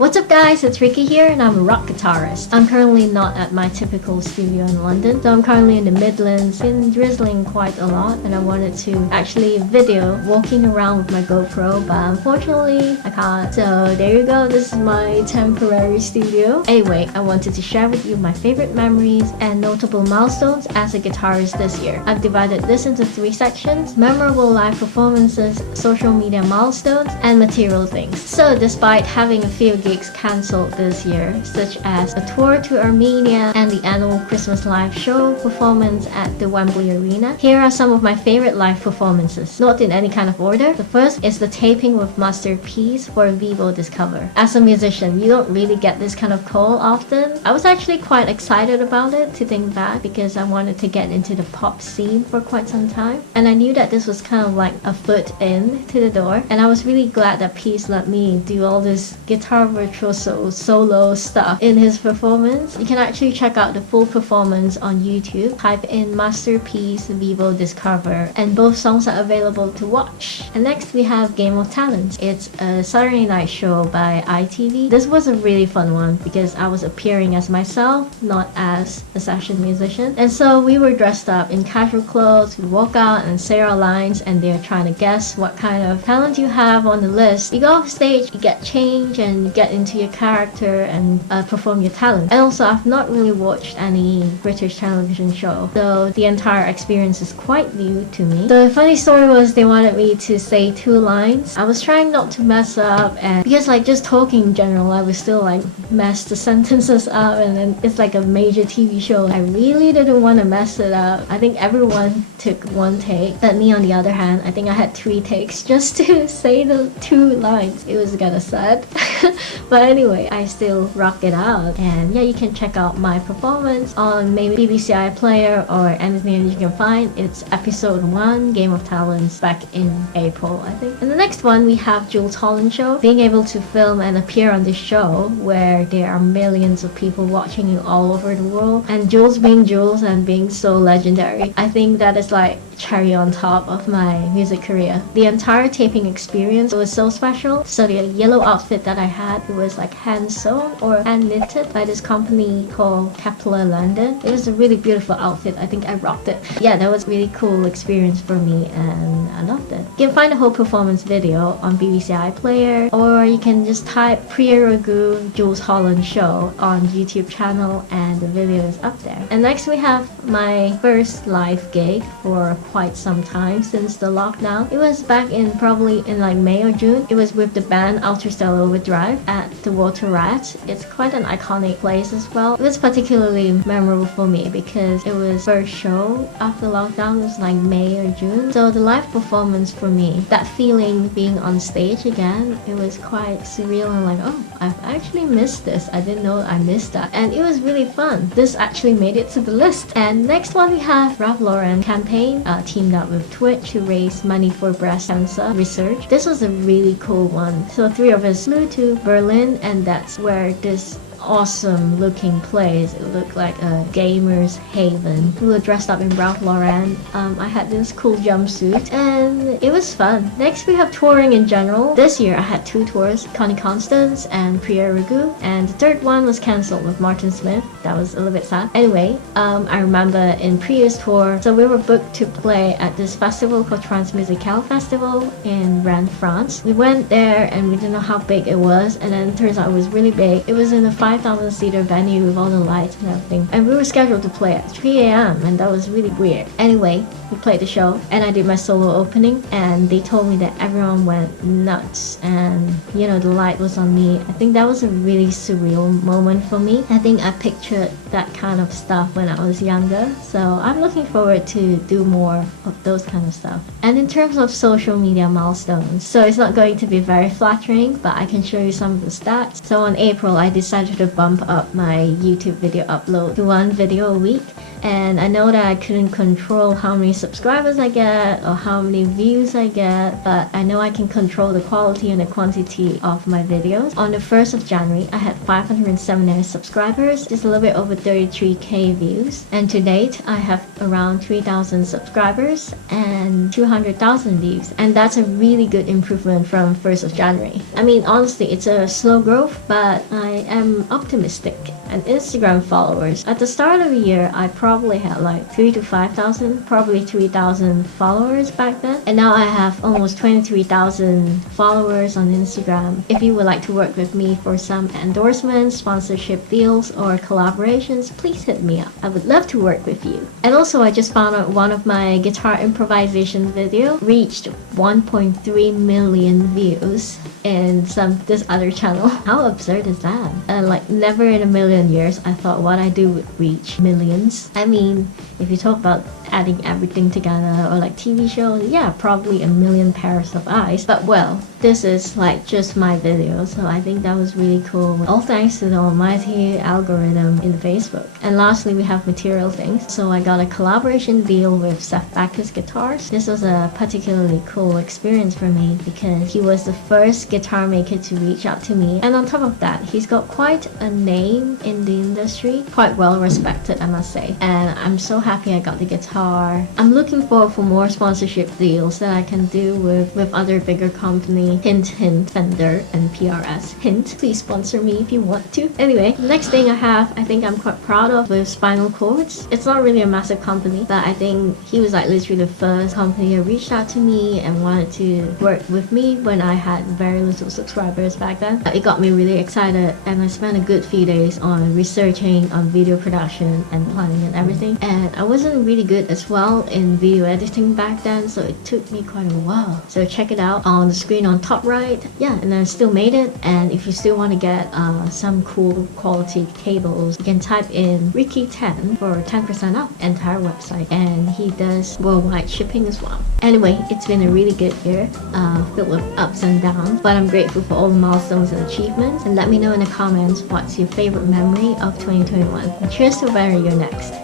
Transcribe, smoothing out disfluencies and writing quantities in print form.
What's up guys, it's Rikki here and I'm a rock guitarist. I'm currently not at my typical studio in London, so I'm currently in the Midlands. Been drizzling quite a lot and I wanted to actually video walking around with my GoPro, but unfortunately I can't. So there you go, this is my temporary studio. Anyway, I wanted to share with you my favorite memories and notable milestones as a guitarist this year. I've divided this into 3 sections: memorable live performances, social media milestones, and material things. So despite having a few gigs cancelled this year, such as a tour to Armenia and the annual Christmas live show performance at the Wembley Arena, here are some of my favorite live performances, not in any kind of order. The first is the taping with Master P's for VEVO Discover. As a musician, you don't really get this kind of call often. I was actually quite excited about it, to think back, because I wanted to get into the pop scene for quite some time, and I knew that this was kind of like a foot in to the door, and I was really glad that P's let me do all this guitar virtuoso solo stuff in his performance. You can actually check out the full performance on YouTube. Type in Master P's VEVO Discover and both songs are available to watch. And next we have Game of Talents. It's a Saturday night show by ITV. This was a really fun one because I was appearing as myself, not as a session musician. And so we were dressed up in casual clothes. We walk out and say our lines and they're trying to guess what kind of talent you have on the list. You go off stage, you get changed and you get into your character and perform your talent. And also, I've not really watched any British television show, so the entire experience is quite new to me. The funny story was they wanted me to say 2 lines. I was trying not to mess up, and because like just talking in general, I was still like mess the sentences up, and then it's like a major TV show. I really didn't want to mess it up. I think everyone took 1 take, but me on the other hand, I think I had 3 takes just to say the 2 lines. It was kind of sad. But anyway, I still rock it out. And yeah, you can check out my performance on maybe BBC iPlayer or anything that you can find. It's episode 1, Game of Talents, back in April, I think. And the next one, we have Jools Holland show. Being able to film and appear on this show where there are millions of people watching you all over the world, and Jools being Jools and being so legendary, I think that is like cherry on top of my music career. The entire taping experience was so special. So the yellow outfit that I had, it was like hand sewn or hand knitted by this company called Kepler London. It was a really beautiful outfit. I think I rocked it. Yeah, that was a really cool experience for me and I loved it. You can find the whole performance video on BBC iPlayer, or you can just type Priya Ragu Jools Holland show on YouTube channel and the video is up there. And next we have my first live gig for quite some time since the lockdown. It was back in probably in like May or June. It was with the band Stella Overdrive at the Water Rat. It's quite an iconic place as well. It was particularly memorable for me because it was first show after lockdown. It was like May or June. So the live performance for me, that feeling being on stage again, it was quite surreal and like, oh, I've actually missed this. I didn't know I missed that. And it was really fun. This actually made it to the list. And next one we have Ralph Lauren campaign, teamed up with Twitch to raise money for breast cancer research. This was a really cool one. So 3 of us flew to Berlin, and that's where this awesome looking place. It looked like a gamer's haven. We were dressed up in Ralph Lauren. I had this cool jumpsuit and it was fun. Next we have touring in general. This year I had 2 tours, Constance and Priya Ragu, and the 3rd one was cancelled with Martin Smith. That was a little bit sad. Anyway, I remember in Priya's tour, so we were booked to play at this festival called Transmusicale Festival in Rennes, France. We went there and we didn't know how big it was, and then it turns out it was really big. It was in a 5,000-seater venue with all the lights and everything, and we were scheduled to play at 3 a.m. and that was really weird. Anyway, we played the show and I did my solo opening, and they told me that everyone went nuts and you know, the light was on me. I think that was a really surreal moment for me. I think I pictured that kind of stuff when I was younger, so I'm looking forward to do more of those kind of stuff. And in terms of social media milestones, so it's not going to be very flattering, but I can show you some of the stats. So in April I decided to bump up my YouTube video upload to 1 video a week. and I know that I couldn't control how many subscribers I get or how many views I get, but I know I can control the quality and the quantity of my videos. On the 1st of January, I had 579 subscribers, just a little bit over 33k views, and to date I have around 3,000 subscribers and 200,000 views, and that's a really good improvement from 1st of January. I mean, honestly, it's a slow growth, but I am optimistic. And Instagram followers, at the start of the year I probably had like 3 to 5,000, probably 3,000 followers back then, and now I have almost 23,000 followers on Instagram. If you would like to work with me for some endorsements, sponsorship deals, or collaborations, please hit me up. I would love to work with you. And also, I just found out one of my guitar improvisation video reached 1.3 million views in this other channel. How absurd is that? And like, never in a million years I thought what I do would reach millions. I mean, if you talk about adding everything together, or like TV shows, yeah, probably a million pairs of eyes. But well, this is like just my video, so I think that was really cool. All thanks to the almighty algorithm in Facebook. And lastly, we have material things. So I got a collaboration deal with Seth Baccus Guitars. This was a particularly cool experience for me because he was the first guitar maker to reach out to me, and on top of that, he's got quite a name in the industry, quite well respected, I must say. And I'm so happy I got the guitar. I'm looking forward for more sponsorship deals that I can do with other bigger company. Hint, Fender and PRS. Hint, please sponsor me if you want to. Anyway, the next thing I think I'm quite proud of with Spinal Cordz. It's not really a massive company, but I think he was like literally the first company that reached out to me and wanted to work with me when I had very little subscribers back then. It got me really excited, and I spent a good few days on researching on video production and planning and everything. And I wasn't really good as well in video editing back then, so it took me quite a while. So check it out on the screen on top right. Yeah, and I still made it. And if you still want to get some cool quality cables, you can type in Rikki 10 for 10% off entire website, and he does worldwide shipping as well. Anyway, it's been a really good year, filled with ups and downs, but I'm grateful for all the milestones and achievements. And let me know in the comments what's your favorite memory of 2021. Cheers to a better year next.